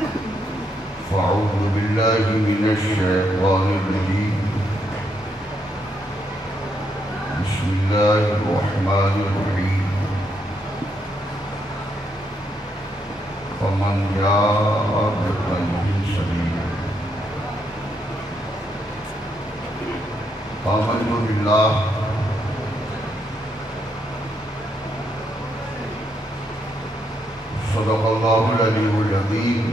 فأعوذ بالله من الشيطان الرجيم بسم الله الرحمن الرحيم فمن جاء بقلب سليم آمنت بالله صدق الله العلي العظيم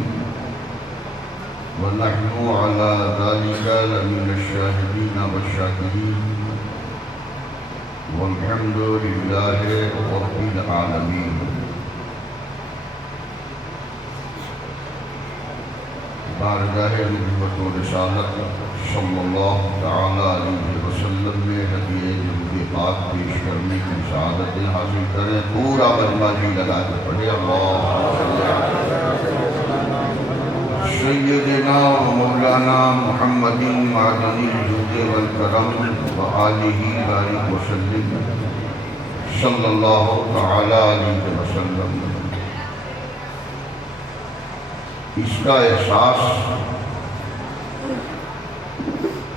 ونحن على ذلك لمن الشاهدين والشاكرين والحمد لله رب العالمين بارگاہ نبوت و رسالت صلی اللہ تعالی علیہ وسلم میں ہدیہ درود پاک پیش کرنے کی سعادتیں حاصل کریں. پورا مجمع جی لگا کے پڑھے سیدنا و مولانا محمد معدن الجود والکرم وآلہ بارک وسلم صلی اللہ تعالی علیہ وسلم. اس کا احساس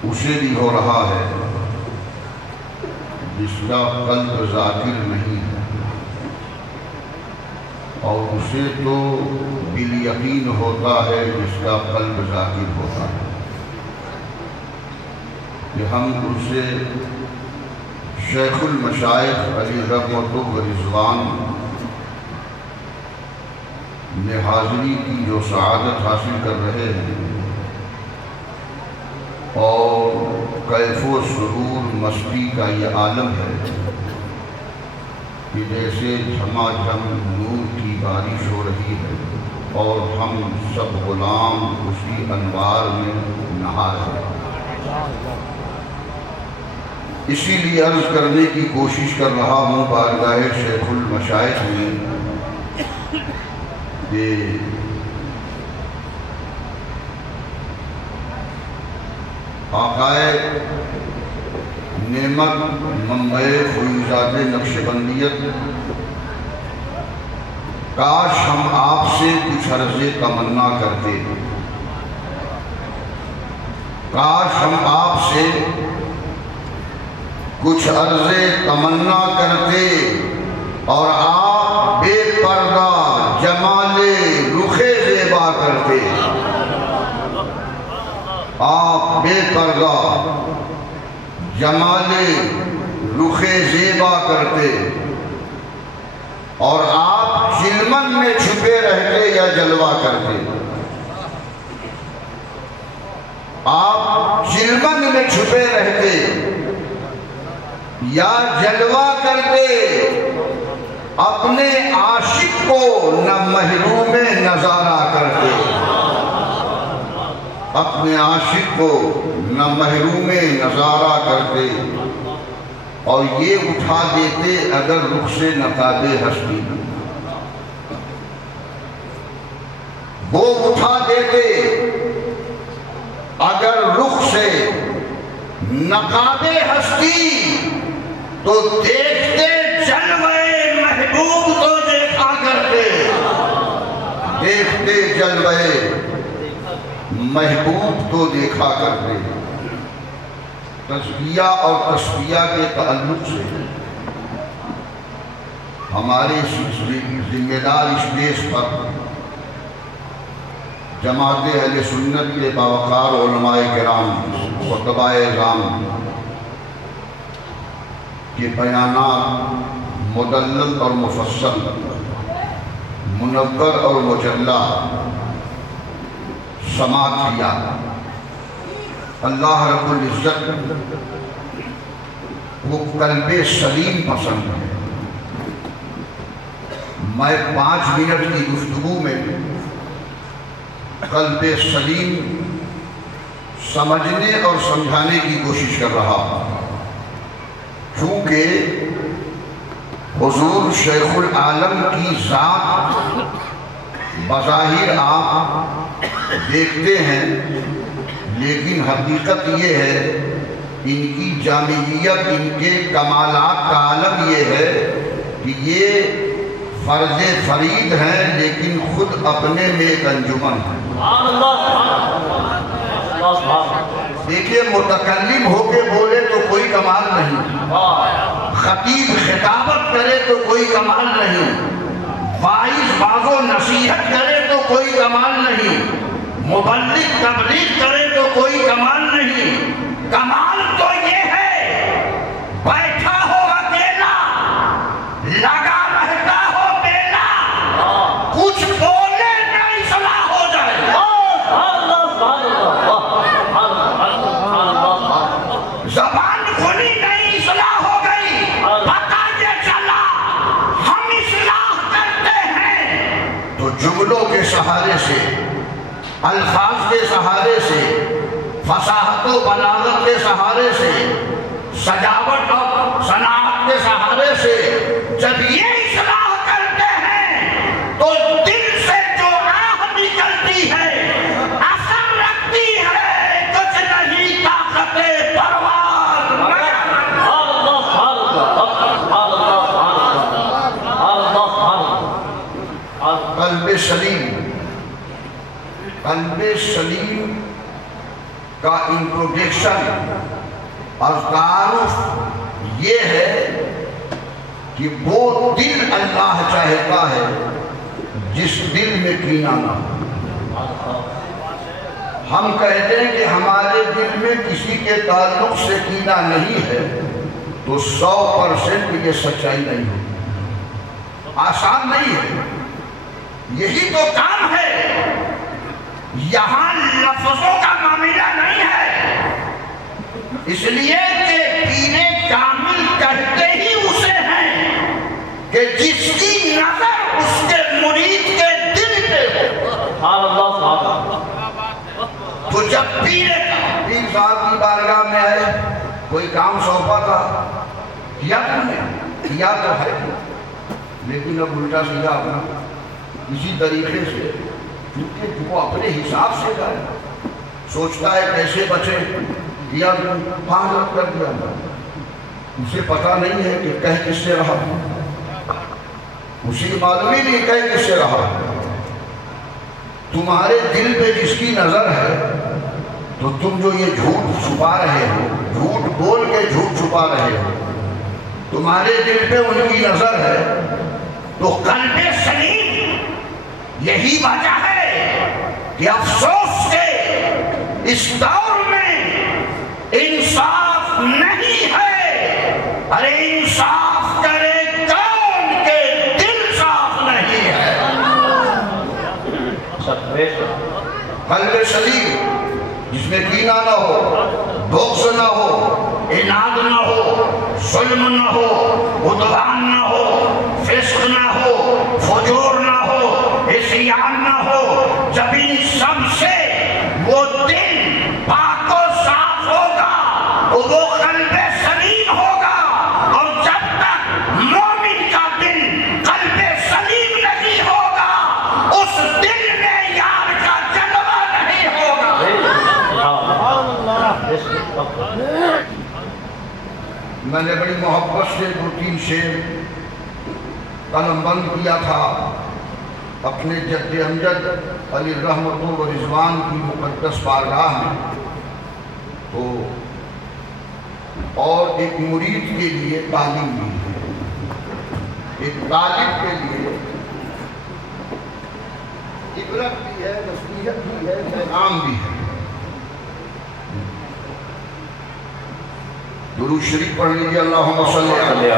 اسے بھی ہو رہا ہے جس کا قلب ذاکر نہیں ہے، اور اسے تو بالیقین ہوتا ہے جس کا قلب ذاکر ہوتا ہے کہ ہم اسے شیخ المشائخ علی رحمت و رضوان میں حاضری کی جو سعادت حاصل کر رہے ہیں اور کیف و سرور مستی کا یہ عالم ہے کہ جیسے جھما جھم نور کی بارش ہو رہی ہے اور ہم سب غلام اسی انوار میں نہا رہے ہیں. اسی لیے عرض کرنے کی کوشش کر رہا ہوں بارگاہ شیخ المشائخ میں کہ آقائے نعمت منبع فیوزات نقشبندیت، کاش ہم آپ سے کچھ عرض تمنا کرتے، کاش ہم آپ سے کچھ عرض تمنا کرتے اور آپ بے پردہ جمال رخ زیبا کرتے. آپ بے پردہ جمال رخ زیبا کرتے اور آپ چلمن میں چھپے رہتے یا جلوہ کرتے. آپ چلمن میں چھپے رہتے یا جلوہ کرتے، اپنے عاشق کو نہ محروم نظارہ کرتے، اپنے عاشق کو نہ محروم نظارہ کرتے، اور یہ اٹھا دیتے اگر رخ سے نقاب ہستی، وہ اٹھا دیتے اگر رخ سے نقاب ہستی، تو دیکھتے جلوے محبوب تو دیکھا کرتے، دیکھتے جلوے محبوب تو دیکھا کرتے. تزکیہ اور تصفیہ کے تعلق سے ہمارے ذمہ دار اسٹیج پر جماعت اہل سنت کے باوقار علماء کرام خطباء اعظام کے بیانات مدلل اور مفصل، منور اور مجلہ سماعت کیا. اللہ رب العزت وہ قلب سلیم پسند ہے. میں 5 منٹ کی گفتگو میں قلب سلیم سمجھنے اور سمجھانے کی کوشش کر رہا ہوں، چونکہ حضور شیخ العالم کی ذات بظاہر آپ دیکھتے ہیں، لیکن حقیقت یہ ہے ان کی جامعیت، ان کے کمالات کا عالم یہ ہے کہ یہ فرض فرید ہیں لیکن خود اپنے میں ایک انجمن ہے۔ دیکھیے متکلم ہو کے بولے تو کوئی کمال نہیں، خطیب خطابت کرے تو کوئی کمال نہیں، واعظ واعظ و نصیحت کرے تو کوئی کمال نہیں، مبلغ تبلیغ کرے تو کوئی کمال نہیں۔ کمال تو یہ ہے بیٹھا ہو اکیلا، لگا رہتا ہو بیلا، کچھ بولے نہ اصلاح ہو جائے۔ زبان کھلی نہیں اصلاح ہو گئی، پتہ یہ چلا ہم اصلاح کرتے ہیں تو جملوں کے سہارے سے، الفاظ کے سہارے سے، فصاحت و بلاغت کے سہارے سے، سجاوٹ اور صناعت کے سہارے سے جب یہ اصلاح کرتے ہیں تو دل سے جو آہ نکلتی ہے اثر رکھتی ہے، کچھ نہیں طاقت پروار مگر قلب سلیم۔ قلب سلیم کا انٹروڈکشن اور تعارف یہ ہے کہ وہ دل اللہ چاہتا ہے جس دل میں کینہ نہ ہو۔ ہم کہتے ہیں کہ ہمارے دل میں کسی کے تعلق سے کینہ نہیں ہے تو 100% یہ سچائی نہیں ہوتی، آسان نہیں ہے۔ یہی تو کام ہے، یہاں لفظوں کا معاملہ نہیں ہے، اس لیے کہ پیر کامل کہتے ہی اسے ہیں کہ جس کی نظر اس کے مرید کے دل پہ ہو۔ تو جب پیر صاحب کی بارگاہ میں آئے، کوئی کام سونپا تھا، کیا تم نے؟ کیا تو ہے لیکن اب الٹا سیدھا اپنا اسی طریقے سے، کیونکہ وہ اپنے حساب سے کرے، سوچتا ہے کیسے بچے، یا 5 رکھ کر دیا، اسے پتہ نہیں ہے کہ کہہ کس سے رہا، اسی معلوم ہی نہیں کہہ کس سے رہا۔ تمہارے دل پہ جس کی نظر ہے تو تم جو یہ جھوٹ چھپا رہے ہو، جھوٹ بول کے جھوٹ چھپا رہے ہو، تمہارے دل پہ ان کی نظر ہے تو قلب سلیم۔ یہی وجہ ہے کہ افسوس کے اس دور میں انصاف نہیں ہے، ارے انصاف کرے کون کے دل صاف نہیں ہے۔ قلب سلیم جس میں کینہ نہ ہو، بغض نہ ہو، عناد نہ ہو، ظلم نہ ہو، عدوان نہ ہو، فسق نہ ہو، فجور نہ ہو، عصیان نہ ہو، جب ان سب سے وہ دل پاک و صاف ہوگا تو وہ قلب سلیم ہوگا، اور جب تک مومن کا دل قلب سلیم نہیں ہوگا اس دل میں یار کا جلوہ نہیں ہوگا۔ میں نے بڑی محبت سے 2-3 شعر قلم بند کیا تھا اپنے جد امجد علی رحمت و رضوان کی مقدس بارگاہ میں، تو اور ایک مرید کے لیے تعلیم بھی ہے، ایک طالب کے لیے عبرت بھی ہے، نصیحت بھی ہے، پیغام بھی ہے۔ درود شریف پڑھ لیجیے، اللہم صلی علی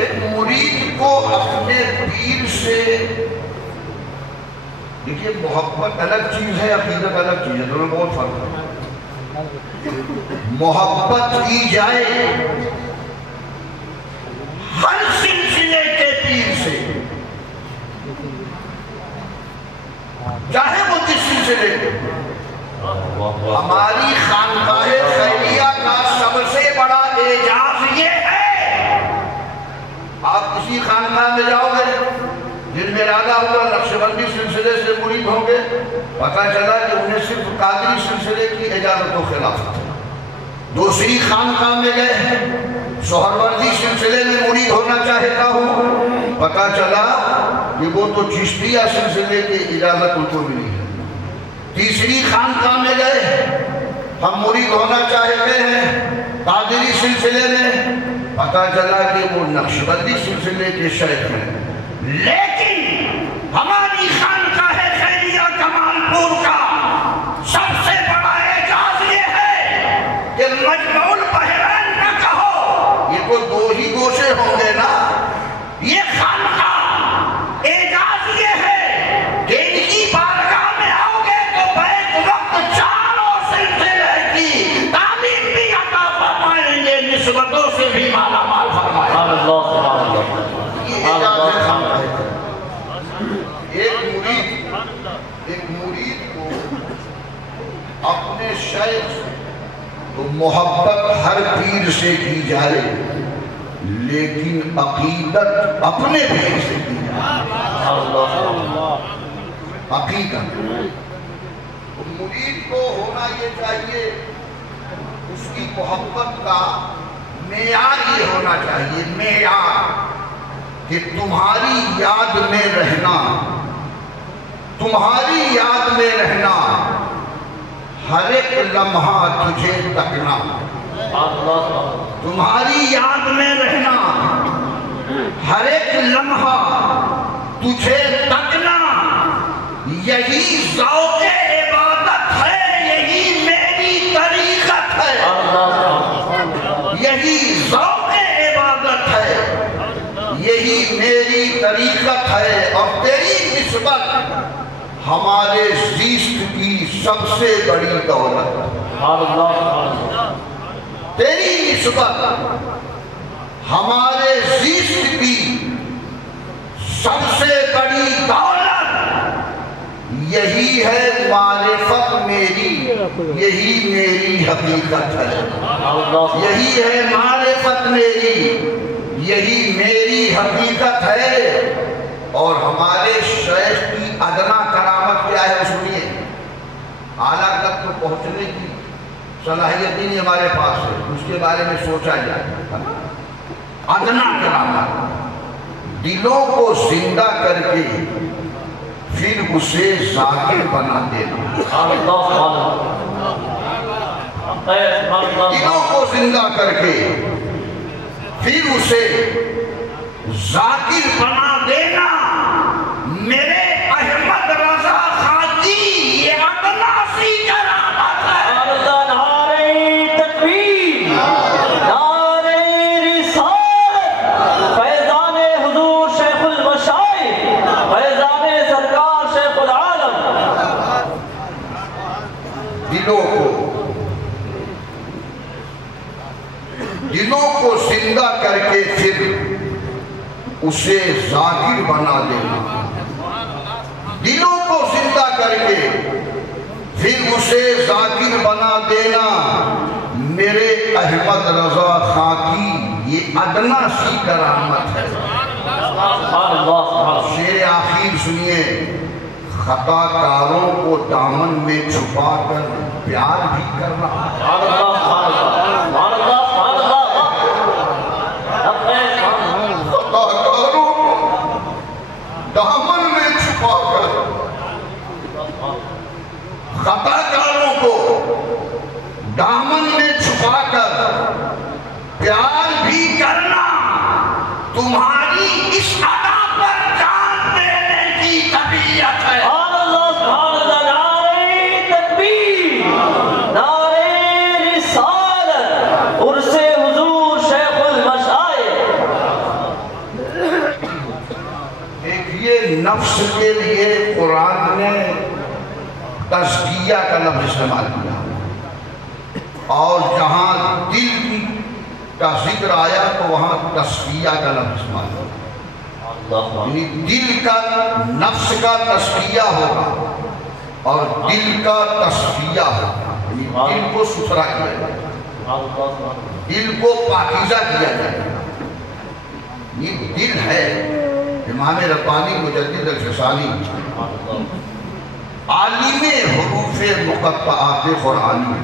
ایک مرید کو اپنے پیر سے، دیکھیے محبت الگ چیز ہے، عقیدت الگ چیز ہے، دونوں بہت فرق ہے۔ محبت کی جائے ہر سلسلے کے پیر سے، چاہے وہ جس سلسلے کے۔ ہماری خانقاہ خیریہ کا سب سے بڑا اعجاز یہ ہے، آپ کسی خانقاہ میں جاؤ گے، جن میں ارادہ ہوا نقشبندی سلسلے سے مرید ہوں گے، پتہ چلا کہ انہیں صرف قادری سلسلے کی اجازت و خلافت ہے۔ دوسری خانقاہ میں گئے سہروردی سلسلے میں مرید ہونا چاہتا ہوں، پتا چلا کہ وہ تو چشتیہ سلسلے کی اجازت ان کو ملی ہے۔ تیسری خانقاہ میں گئے، ہم مرید ہونا چاہتے ہیں قادری سلسلے میں، پتا چلا کہ وہ نقشبندی سلسلے کے شیخ ہیں۔ لیکن ہماری خانقاہ خیریہ کمال پور کا سب سے بڑا اعزاز یہ ہے کہ مجمع البحرین نہ کہو، یہ تو دو ہی گوشے ہوں گے نا، یہ خانقاہ اعزاز یہ ہے کہ ان کی بارگاہ میں آؤ گے تو بیک وقت چاروں سلسلے کی تعلیم بھی عطا فرمائیں گے، نسبتوں سے بھی مالا مال فرمائیں گے۔ یہ اعزاز ہے خانقاہ۔ ایک مرید کو اپنے شیخ سے تو محبت ہر پیر سے کی جائے، لیکن عقیدت اپنے پیر سے کی جائے۔ عقیدت مرید کو ہونا یہ چاہیے، اس کی محبت کا معیار یہ ہونا چاہیے، معیار کہ تمہاری یاد میں رہنا، تمہاری یاد میں رہنا، ہر ایک لمحہ تجھے تکنا، تمہاری یاد میں رہنا، ہر ایک لمحہ تجھے تکنا، یہی ذوق عبادت ہے، یہی میری طریقت ہے، یہی ذوق عبادت ہے، یہی میری طریقت ہے، اور تیری نسبت ہمارے زیست کی سب سے بڑی دولت ہے۔ تیری نسبت ہمارے زیست کی سب سے بڑی دولت، یہی ہے معرفت میری، یہی میری حقیقت ہے، یہی ہے معرفت میری، یہی میری حقیقت ہے۔ اور ہمارے شیخ کی ادنا کرامت کیا ہے سنیے، اعلیٰ تک تو پہنچنے کی صلاحیت نہیں ہمارے پاس ہے، اس کے بارے میں سوچا جائے۔ ادنا کرامت، دلوں کو زندہ کر کے پھر اسے ذاکر بنا دینا، دلوں کو زندہ کر کے پھر اسے ذاکر بنا دینا، میرے احمد رضا خاکی یہ ادنا سی کرامت ہے۔ نعرہ تکبیر، نعرہ رسالت، فیضان حضور شیخ المشائخ، فیضان سرکار شیخ العالم۔ دلوں کو زندہ کر کے پھر اسے ذاکر بنا دینا، دلوں کو زندہ کر کے پھر اسے ذاکر بنا دینا، میرے احمد رضا خاکی یہ ادنا سی کرامت ہے۔ شعر آخر سنیے، خطا کاروں کو دامن میں چھپا کر پیار بھی کرنا، دامن میں چھپا کر، خطا کاروں کو دامن میں چھپا کر پیار بھی کرنا، تمہاری اس ادا پر جان دینے کی طبیعت ہے۔ نعرہ تکبیر، نعرہ رسالت، عرص حضور شیخ المشائخ۔ دیکھیے نفس کے لیے قرآن نے تزکیہ کا لفظ استعمال کیا، اور جہاں دل کا ذکر آیا تو وہاں تزکیہ کا لفظ استعمال کیا، یعنی دل کا نفس کا تزکیہ ہوگا اور دل کا تصفیہ ہوگا، یعنی دل کو ستھرا کیا جائے، دل کو پاکیزہ کیا جائے۔ یہ دل ہے، امام ربانی مجدد الفسانی عالم حروف مقطعات قرآنی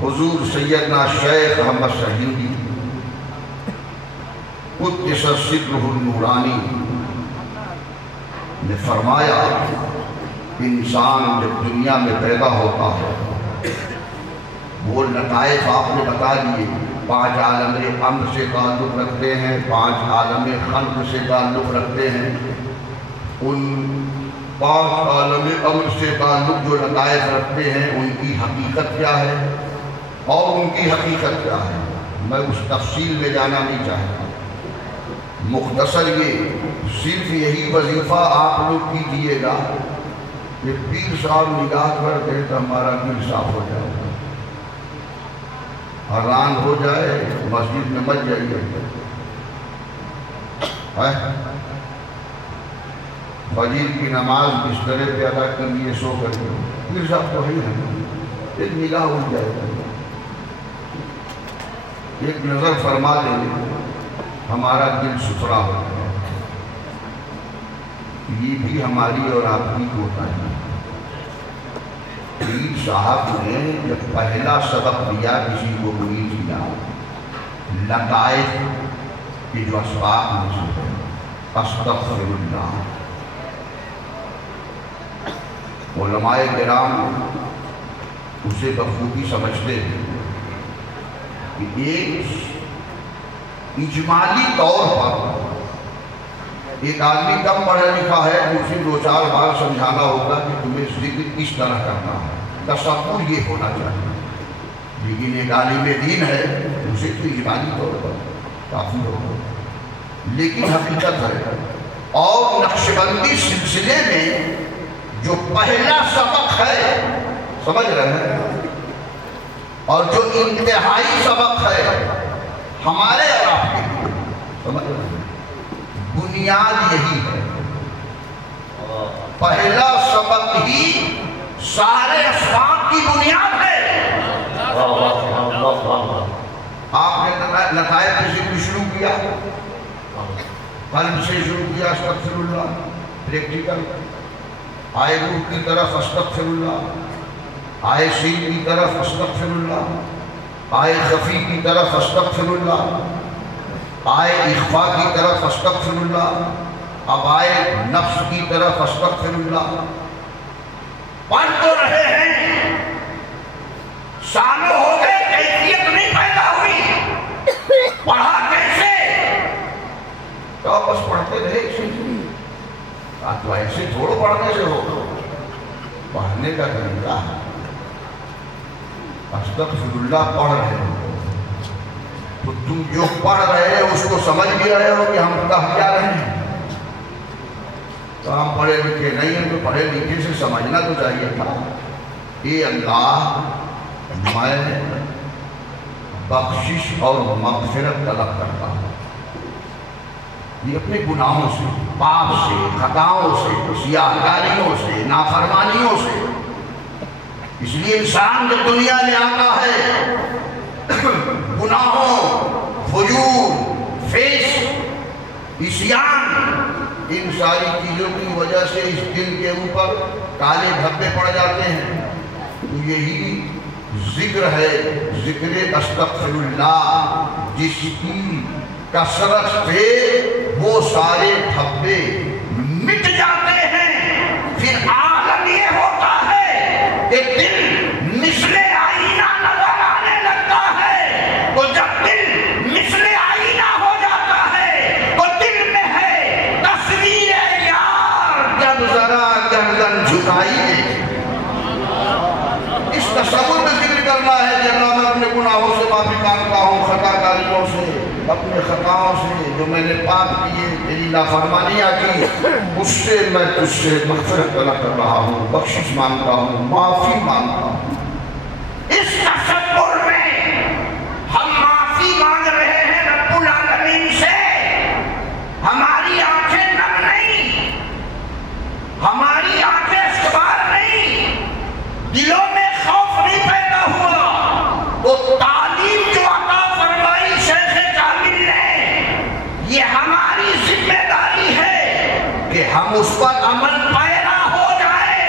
حضور سیدنا شیخ احمد شہیدی قدس سرہ النورانی نے فرمایا انسان جب دنیا میں پیدا ہوتا ہے وہ لطائف آپ نے بتا دیے، 5 عالم امر سے تعلق رکھتے ہیں، 5 عالم خلق سے تعلق رکھتے ہیں۔ ان 5 عالم امر سے تعلق جو لطائف رکھتے ہیں ان کی حقیقت کیا ہے اور ان کی حقیقت کیا ہے، میں اس تفصیل میں جانا نہیں چاہتا۔ مختصر یہ صرف یہی وظیفہ آپ لوگ کیجیے گا کہ پیر صاحب نگاہ کر دے تو ہمارا دل صاف ہو جائے گا، اذان ہو جائے مسجد میں مت جائیے، فجر کی نماز بسترے پہ ادا کریے سو کر کے، پیر صاحب تو ہی ہے، ایک نگاہ ہو جائے گا، ایک نظر فرما دیں ہمارا دل ستھرا ہو جائے۔ یہ بھی ہماری اور آپ کی کوتاہی ہے۔ پیر صاحب نے جب پہلا سبق دیا کسی کو مرید کیا، لطائف کے جو اسباق موجود ہیں، استغفر اللہ، علماء کرام اسے بخوبی سمجھتے ہیں کہ ایک اجمالی طور پر ایک آدمی کم پڑھا لکھا ہے تو اسے 2-4 بار سمجھانا ہوگا کہ تمہیں ذکر اس طرح کرنا ہے، تصور یہ ہونا چاہیے، لیکن ایک عالم دین ہے اسے تو اجمالی طور پر کافی ہوگا، لیکن حقیقت ہے۔ اور نقشبندی سلسلے میں جو پہلا سبق ہے، سمجھ رہے ہیں، اور جو انتہائی سبق ہے ہمارے اور آپ کے لیے، سمجھ رہے ہیں، بنیاد یہی ہے۔ پہلا سبق ہی سارے اسباق کی بنیاد ہے۔ آپ نے لطائف سے ذکر شروع کیا، قلب سے شروع کیا استغفر اللہ، پریکٹیکل، آئے روح کی طرف استغفر اللہ، آئے سین کی طرف استغفر اللہ، آئے خفی کی طرف استغفر اللہ، آئے اخفا کی طرف استغفر اللہ، اب آئے نفس کی طرف استغفر اللہ۔ پڑھ تو رہے ہیں، سالوں ہو گئے کیفیت نہیں پیدا ہوئی، پڑھا کیسے؟ تو بس پڑھتے رہے اسی لیے، تو ایسے تھوڑو پڑھنے سے ہو، پڑھنے کا طریقہ ہے۔ استغفر اللہ پڑھ رہے ہو تو تم جو پڑھ رہے ہو اس کو سمجھ بھی رہے ہو کہ ہم کہاں جا رہے ہیں۔ تو ہم پڑھے لکھے نہیں ہیں تو پڑھے لکھے سے سمجھنا تو چاہیے تھا، اے اللہ میں بخشش اور مغفرت طلب کرتا ہوں، یہ اپنے گناہوں سے، پاپ سے، خطاؤں سے، سیاہکاریوں سے، نافرمانیوں سے۔ اس لیے انسان جب دنیا میں آتا ہے گناہوں، فجور، فسق، عصیان، ان ساری چیزوں کی وجہ سے اس دل کے اوپر کالے دھبے پڑ جاتے ہیں۔ تو یہی ذکر ہے، ذکر استغفر اللہ، جس کی کثرت سے وہ سارے دھبے مٹ جاتے ہیں۔ پھر عالم یہ ہوتا ہے کہ دل مثل آئینہ نظر آنے لگتا ہے، تو جب دل مثل آئینہ ہو جاتا ہے تو دل میں ہے تصویر یار جب ذرا گردن جھکائیے۔ اس تصور میں ذکر کرنا ہے کہ اللہ میں اپنے گناہوں سے معافی مانگتا ہوں، خطا کاریوں سے، اپنے خطاؤں سے جو میں نے پاپ کیے، تیری نافرمانیاں کی، اس سے میں تجھ سے مغفرت طلب کر رہا ہوں، بخشش مانگتا ہوں، معافی مانگتا ہوں۔ اس تصور میں ہم معافی مانگ رہے ہیں رب العالمین سے، ہماری آنکھیں نم نہیں، ہماری آنکھیں استوار نہیں، دلوں میں خوف نہیں پیدا ہوا، تو تعلیم جو عطا فرمائی شیخ کامل نے، یہ ہماری ذمہ داری ہے کہ ہم اس پر عمل پیرا ہو جائے،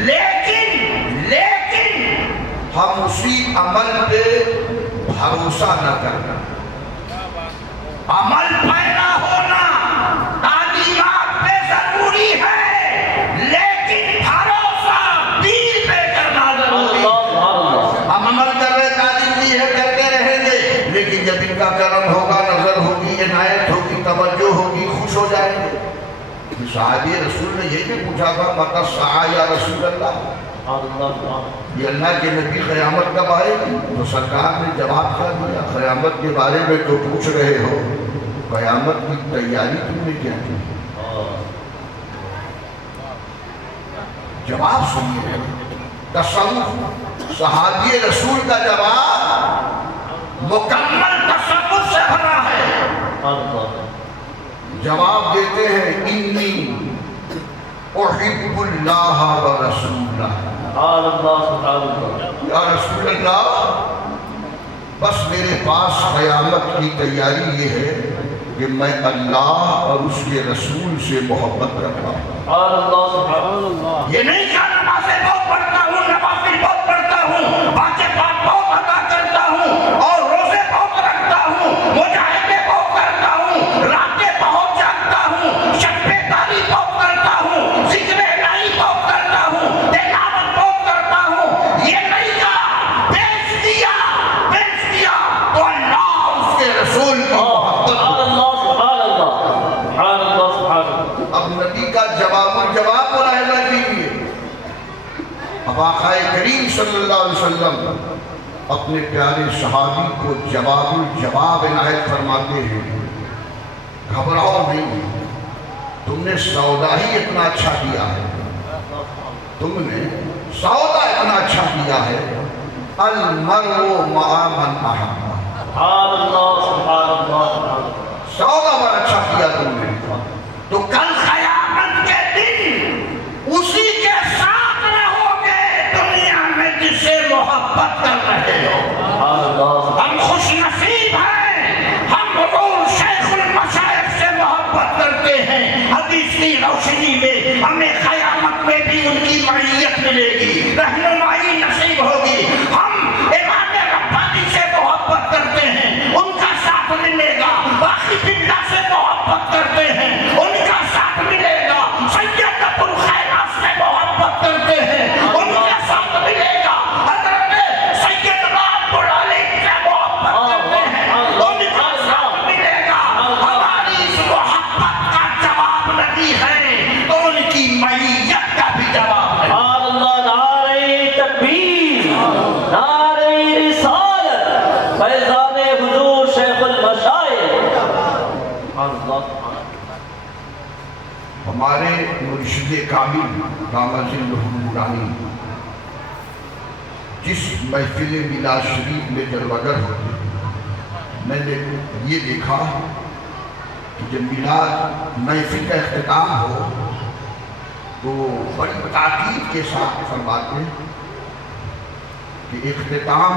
لیکن ہم اسی عمل پہ بھروسہ نہ کرنا۔ عمل خوش ہو جائیں گے. صحابی رسول نے یہ بھی پوچھا تھا متی الساعہ یا رسول اللہ, یہ اللہ کے نبی قیامت کب آئے گی؟ تو سرکار نے جواب کیا دیا, قیامت کے بارے میں تو پوچھ رہے ہو, قیامت کی تیاری تم نے کیا کی؟ جواب سنیے, تصوف صحابی رسول کا جواب مکمل تصوف سے بھرا ہے. جواب دیتے ہیں انی احب اللہ و رسولہ, یا رسول اللہ بس میرے پاس قیامت کی تیاری یہ ہے کہ میں اللہ اور اس کے رسول سے محبت رکھتا ہوں. یہ نہیں کہ نمازیں بہت پڑھتا ہوں, نوافل بہت پڑھتا ہوں, واجبات بہت ادا کرتا ہوں اور روزے بہت رکھتا ہوں, مجاہدے بہت کرتا ہوں, راتیں بہت جاگتا ہوں, شب داری بہت کرتا ہوں, ذکر الہی بہت کرتا ہوں, تلاوت بہت کرتا ہوں. یہ نہیں کہا, بیچ دیا تو اللہ اس کے رسول کی محبت. اب نبی کا جواب الجواب ملاحظہ کیجیے. اب آقا کریم صلی اللہ علیہ وسلم اپنے پیارے صحابی کو جواب الجواب عنایت فرماتے ہیں, گھبراؤ نہیں, تم نے سودا ہی اتنا اچھا کیا ہے, تم نے سودا اتنا اچھا کیا ہے, المرء مع من احب, سودا بڑا اچھا کیا تم نے, تو کل قیامت کے دن اسی کے ساتھ رہو گے دنیا میں جس سے محبت کر رہے ہو. ہم خوش نصیب ہیں, ہم حضور شیخ المشائخ سے محبت کرتے ہیں. حدیث کی روشنی میں ہمیں قیامت میں بھی ان کی معیت ملے گی, رہنمائی نصیب ہوگی. ہم امام ربانی سے محبت کرتے ہیں, ان کا ساتھ ملے گا. باقی بلّہ سے محبت کرتے ہیں, ان کا ساتھ ملے گا. سید ابو الخیرات سے محبت کرتے ہیں, ان کا ساتھ ملے گا. حضرت سید رات علی سے محبت کرتے ہیں, ان کا ساتھ ملے گا. ہماری اس محبت کا جواب نبی ہے تو ان کی معیت کا بھی جواب ہے. نعرہ تکبیر, نعرہ رسالت, فیضان حضور شیخ المشائخ. ہمارے مرشد کامل دامت ظلہ نورانی جس محفل میلاد شریف میں جلوگر ہوتے, میں نے یہ دیکھا کہ جب میلاد محفل کا اختتام ہو تو بڑی تاکید کے ساتھ فرماتے ہیں کہ اختتام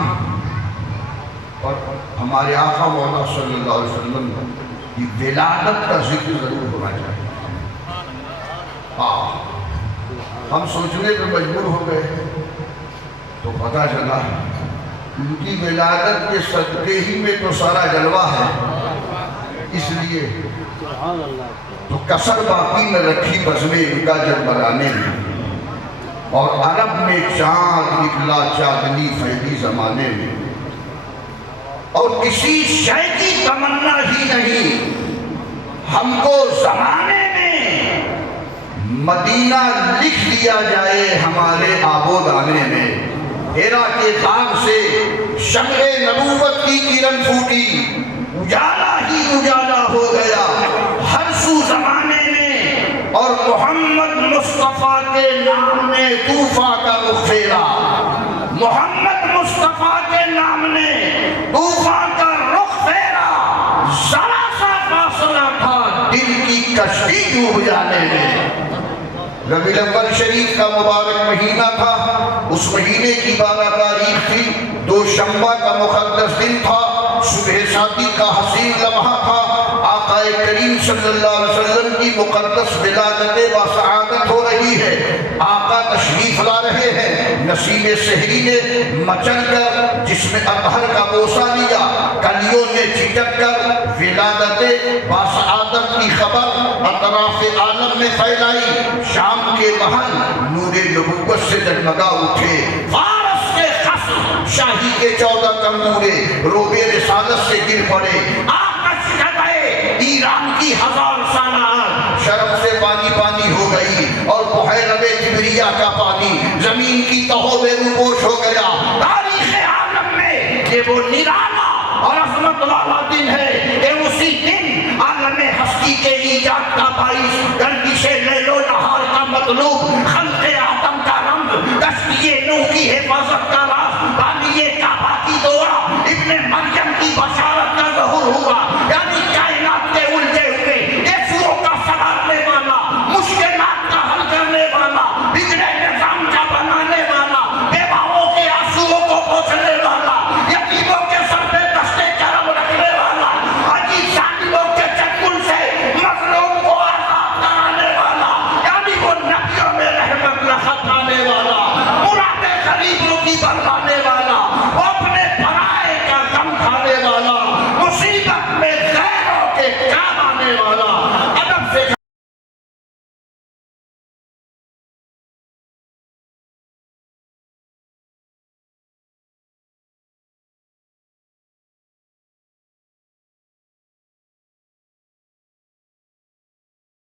اور ہمارے آقا مولا صلی اللہ علیہ وسلم کی ولادت کا ذکر ضرور ہونا چاہیے. ہم سوچنے پر مجبور ہو گئے تو پتہ چلا ان کی ولادت کے صدقے ہی میں تو سارا جلوہ ہے, اس لیے تو کسر باقی میں رکھی بزمِ ان کا جب بنانے میں, اور عرب میں چاند نکلا چاندنی فیضی زمانے میں, اور کسی شے کی تمنا ہی نہیں ہم کو زمانے میں مدینہ لکھ دیا جائے ہمارے آب و دانے میں. ہیرا کے خاک سے شمع نبوت کی کرن پھوٹی, اجالا ہی اجالا ہو گیا ہر سو زمانے میں, اور محمد مصطفیٰ کے نام نے طوفاں کا رخ پھیرا. محمد مصطفیٰ کے نام نے طوفاں کا رخ پھیرا. ذرا سا فاصلہ تھا دل کی کشتی ڈوب جانے میں. ربیع الاول شریف کا مبارک مہینہ تھا, اس مہینے کی 12 تاریخ تھی, دوشنبہ کا مقدس دن تھا, صبح شادی کا حسین لمحہ تھا. آقا کریم صلی اللہ علیہ وسلم کی مقدس ولادت باسعادت ہو رہی ہے. آقا تشریف لا رہے ہیں, نسیم سحری نے مچل کر جس میں اطہر کا بوسہ لیا, کلیوں نے چٹک کر ولادت باسعادت کی خبر اطراف عالم میں پھیلائی. شام کے محل نور نبوت سے جگمگا اٹھے, فارس کے قصر شاہی کے 14 تنبورے روبے رسالت سے گر پڑے. آکش گئے ایران کی 1000 سالہ شرف سے پانی پانی ہو گئی اور بحیرہ جبریہ کا پانی زمین کی تہوں میں روپوش ہو گیا۔ تاریخ عالم میں یہ وہ نرالا اور عظمت والا دن ہے کہ اسی دن عالم ہستی کے ایجاد کا باعث گردش لیل و نہار کا مطلوب خلق آدم کا